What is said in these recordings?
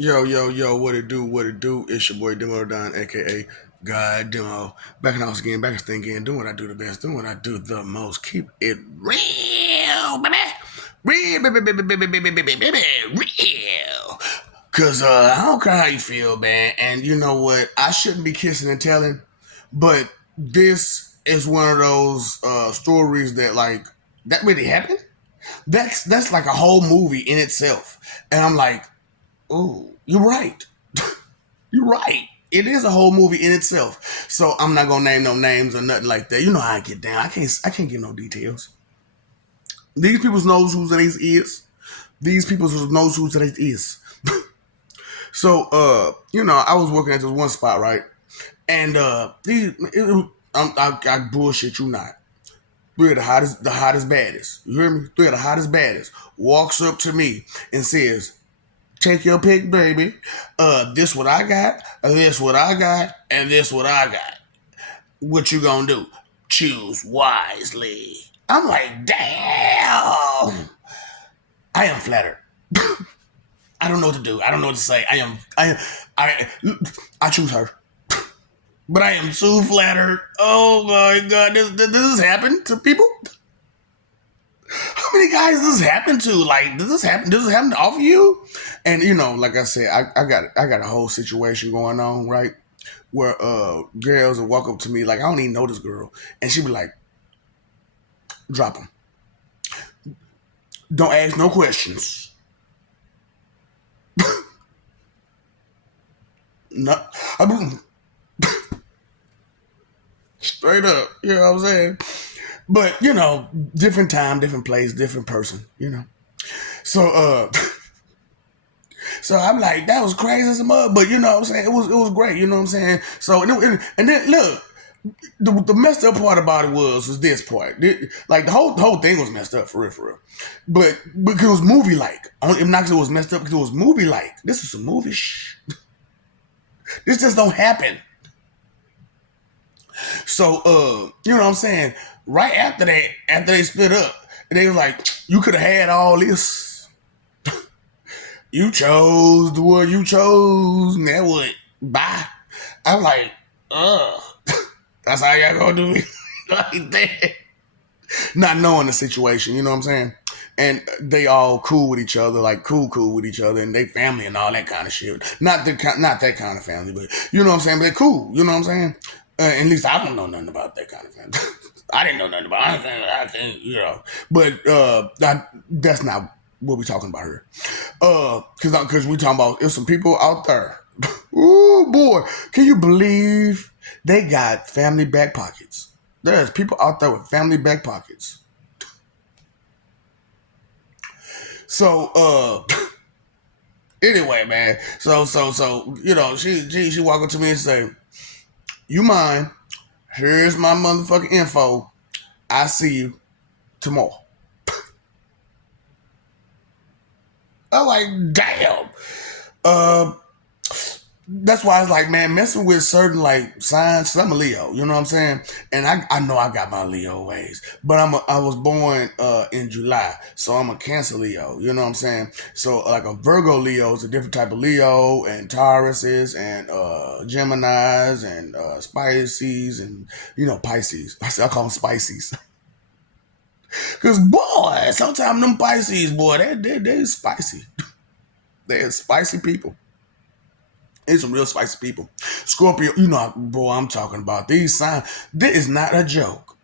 Yo, yo, yo, what it do, what it do? It's your boy Demo Don, aka God Demo. Back in the house again, back in thing again, doing what I do the best, doing what I do the most. Keep it real, baby. Real, baby, real. Cause I don't care how you feel, man. And you know what? I shouldn't be kissing and telling, but this is one of those stories that that really happened. That's like a whole movie in itself. And I'm like, oh, you're right. You're right. It is a whole movie in itself. So I'm not gonna name no names or nothing like that. You know how I get down. I can't give no details. These people knows who Tyrese is. These people knows who Tyrese is. So I was working at this one spot, right? And I bullshit you not. Three of the hottest baddest. You hear me? Three of the hottest baddest walks up to me and says, take your pick, baby. This what I got, this what I got, and this what I got. What you gonna do? Choose wisely. I'm like, damn. I am flattered. I don't know what to do. I don't know what to say. I choose her. But I am so flattered. Oh my god, this has happened to people? How many guys does this happen to? Like, does this happen? Does it happen to all of you? And like I said, I got a whole situation going on, right? Where girls will walk up to me like I don't even know this girl, and she be like, "Drop them. Don't ask no questions." No, I mean, straight up. You know what I'm saying? But different time, different place, different person. So So I'm like, that was crazy as a mug, but you know what I'm saying? It was great, you know what I'm saying? So and then look, the messed up part about it was this part. Like the whole thing was messed up for real, for real. But because it was movie like. If not because it was messed up, because it was movie like. This is a movie This just don't happen. So you know what I'm saying? Right after that, after they split up, they was like, you could have had all this. You chose the one you chose, and that would bye. I'm like, ugh. That's how y'all gonna do me like that. Not knowing the situation, you know what I'm saying? And they all cool with each other, like cool with each other, and they family and all that kind of shit. Not that kind of family, but you know what I'm saying? But they're cool, you know what I'm saying? At least I don't know nothing about that kind of family. I didn't know nothing about it. I think, But that's not what we're talking about here. Because we talking about there's some people out there. Ooh boy, can you believe they got family back pockets? There's people out there with family back pockets. So anyway, man. So she walk up to me and say, "You mind? Here's my motherfucking info. I see you tomorrow." I'm like, damn. Uh, that's why I was like, man, messing with certain like signs. Cause I'm a Leo, you know what I'm saying? And I know I got my Leo ways, but I was born in July, so I'm a Cancer Leo. You know what I'm saying? So like a Virgo Leo is a different type of Leo, and Tauruses and Geminis and Pisces and Pisces. I call them Spices. Cause boy, sometimes them Pisces, boy, they spicy. They're spicy people. It's some real spicy people. Scorpio, boy, I'm talking about these signs. This is not a joke.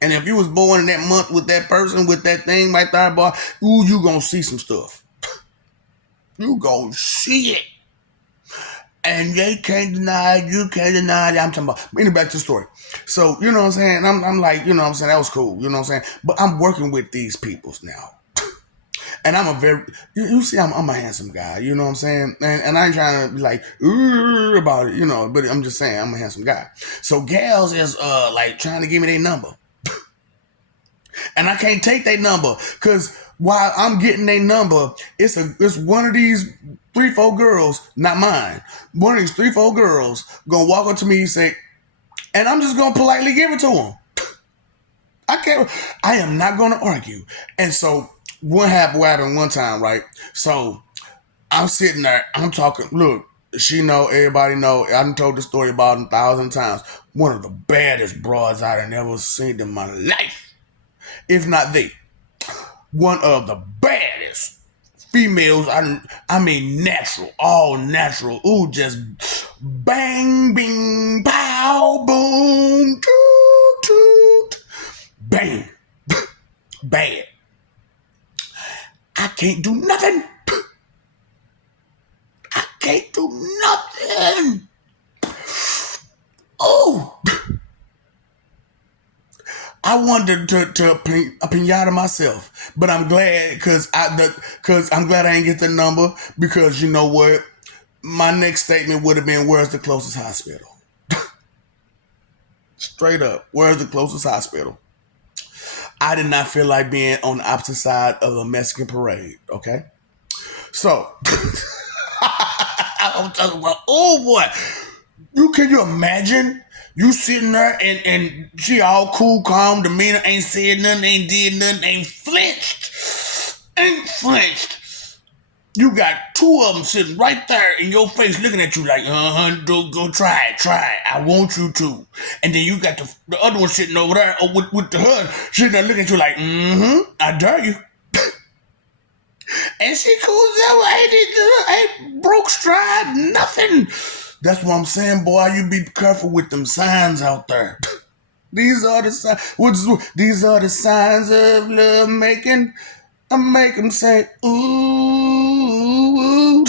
And if you was born in that month with that person, with that thing right there, boy, ooh, you gonna see some stuff. You gonna see it. And they can't deny it, you can't deny it. I'm talking about, anyway, back to the story. So, you know what I'm saying? I'm like, you know what I'm saying? That was cool, you know what I'm saying? But I'm working with these peoples now. And I'm a very, you see, I'm a handsome guy, you know what I'm saying? And I ain't trying to be like, ooh, about it, but I'm just saying I'm a handsome guy. So gals is like trying to give me their number. And I can't take their number because while I'm getting their number, it's one of these 3-4 girls, not mine. One of these 3-4 girls gonna walk up to me and say, and I'm just gonna politely give it to them. I am not gonna argue. And so what happened one time, right? So I'm sitting there. I'm talking. Look, she know. Everybody know. I done told the story about it 1,000 times. One of the baddest broads I done ever seen in my life, if not the one of the baddest females. I mean, natural, all natural. Ooh, just bang, bing, pow, boom, toot, toot, bang, bad. I can't do nothing. I can't do nothing. Oh, I wanted to a pinata myself, but I'm glad because I'm glad I ain't get the number because you know what, my next statement would have been, "Where's the closest hospital?" Straight up, where's the closest hospital? I did not feel like being on the opposite side of a Mexican parade. Okay, so I'm talking about. Oh boy, can you imagine? You sitting there and she all cool, calm, demeanor, ain't said nothing, ain't did nothing, ain't flinched. You got two of them sitting right there in your face looking at you like, go try it, I want you to. And then you got the other one sitting over there with the hood sitting there looking at you like, I dare you. And she cool as ever, ain't broke stride, nothing. That's what I'm saying, boy. You be careful with them signs out there. These are the signs. These are the signs of love making. I make them say, ooh.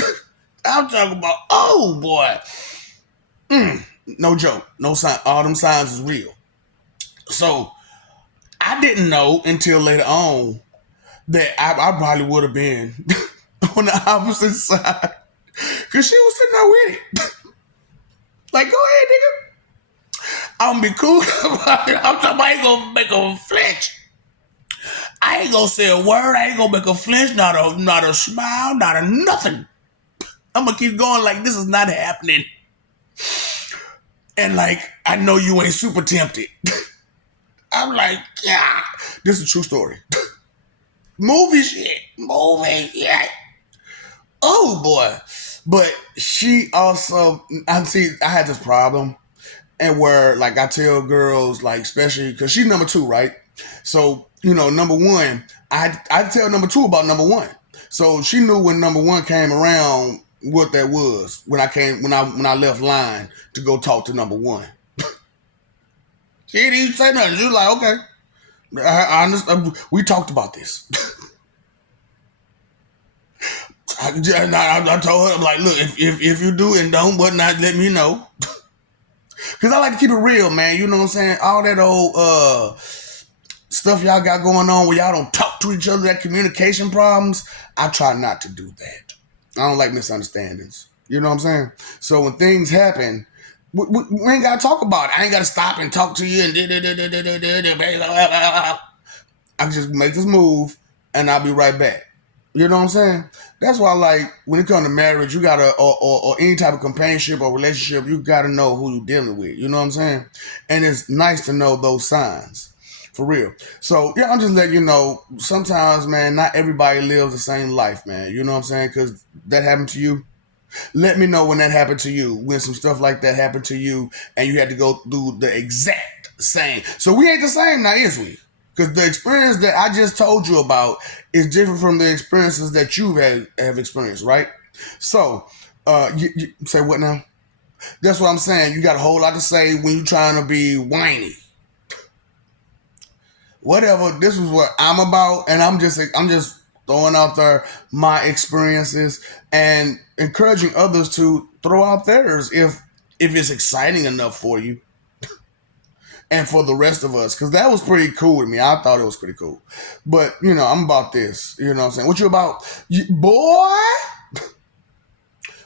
I'm talking about, oh boy. No joke. No sign. All them signs is real. So I didn't know until later on that I probably would have been on the opposite side. Cause she was sitting there with it. Like, go ahead, nigga. I'm gonna be cool about it. I'm talking about I ain't gonna make a flinch. I ain't gonna say a word. I ain't gonna make a flinch. Not a smile. Not a nothing. I'm gonna keep going like this is not happening. And like I know you ain't super tempted. I'm like, yeah, this is a true story. Movie shit. Movie shit. Oh boy. But she also, I had this problem, and where like I tell girls, like especially because she's number two, right? So number one, I tell number two about number one. So she knew when number one came around what that was when I left line to go talk to number one. She didn't even say nothing. She was like, okay, I understand. We talked about this. I told her, I'm like, look, if you do and don't, but not, let me know. Because I like to keep it real, man. You know what I'm saying? All that old stuff y'all got going on where y'all don't talk to each other, that communication problems, I try not to do that. I don't like misunderstandings. You know what I'm saying? So when things happen, we ain't got to talk about it. I ain't got to stop and talk to you and I can just make this move and I'll be right back. You know what I'm saying? That's why, like, when it comes to marriage, you gotta, or any type of companionship or relationship, you gotta know who you're dealing with. You know what I'm saying? And it's nice to know those signs, for real. So yeah, I'm just letting you know. Sometimes, man, not everybody lives the same life, man. You know what I'm saying? Because that happened to you. Let me know when that happened to you. When some stuff like that happened to you, and you had to go through the exact same. So we ain't the same now, is we? Because the experience that I just told you about is different from the experiences that you have experienced, right? So, you say what now? That's what I'm saying. You got a whole lot to say when you're trying to be whiny. Whatever. This is what I'm about, and I'm just throwing out there my experiences and encouraging others to throw out theirs if it's exciting enough for you and for the rest of us, because that was pretty cool to me. I thought it was pretty cool. But, I'm about this. You know what I'm saying? What you about? Boy,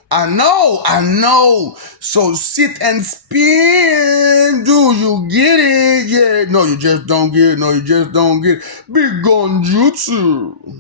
I know. So sit and spin. Do you get it? Yeah. No, you just don't get it. No, you just don't get it. Big gun jutsu.